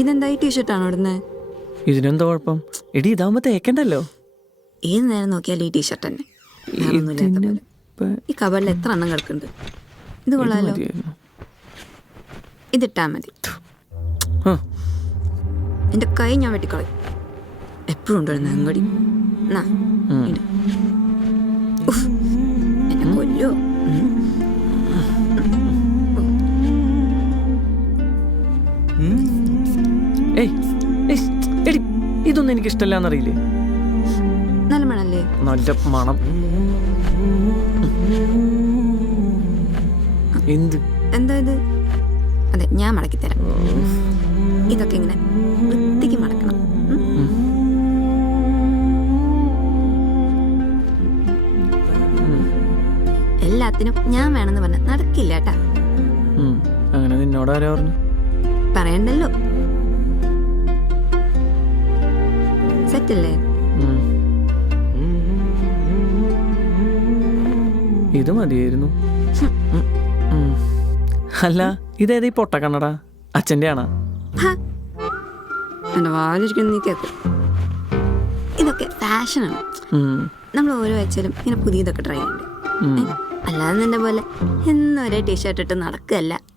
ഇതെന്താ ഈ ടീഷർട്ടാണോ ഇടുന്നത്? ഇതിനെന്താ കുഴപ്പം? എടി ഇതാവുമ്പോ തേക്കണ്ടല്ലോ. ഏത് നേരം നോക്കിയാലും ഈ ടീഷർട്ട് തന്നെ. വേറൊന്നുമില്ലാത്ത പോലെ. ഈ കബറിൽ എത്ര എണ്ണം കിടക്കുന്നുണ്ട്. ഇത് കൊള്ളാലോ. ഇതിട്ടാ മതി. എന്റെ കൈ ഞാൻ വെട്ടിക്കളയും. എപ്പോഴും ഉണ്ടായിരുന്നു അങ്ങടി. എന്നെ കൊല്ലോ. ഇതൊന്നും എനിക്ക് ഇഷ്ടമല്ലാന്നറിയില്ലേ? നല്ല മണല്ലേ? നല്ല മണം. എന്ത് എന്താ ഇത്? അതെ, ഞാൻ മടക്കി തരാം. ഇതൊക്കെ ഇങ്ങനെ വൃത്തിക്ക് മടക്കണം. എല്ലാത്തിനും ഞാൻ വേണമെന്ന് പറഞ്ഞ നടക്കില്ല കേട്ടാ. അങ്ങനെ നിന്നോട് ആരാ പറഞ്ഞു? പറയണ്ടല്ലോ. സെറ്റല്ലേ? ഇത് മതിയായിരുന്നു. അല്ല, ഇതേതാ ഈ പൊട്ട കണ്ണടാ? അച്ഛൻ്റെ ആണോ? എന്റെ വാലിരിക്കുന്ന നീ കേൾക്കും. ഇതൊക്കെ ഫാഷനാണ്. നമ്മൾ ഓരോ ആഴ്ചയിലും ഇങ്ങനെ പുതിയതൊക്കെ ട്രൈ ചെയ്യണ്ടേ. അല്ലാതെ നിന്റെ പോലെ എന്നും ഒരേ ടീഷർട്ട് ഇട്ട് നടക്കുകയല്ല.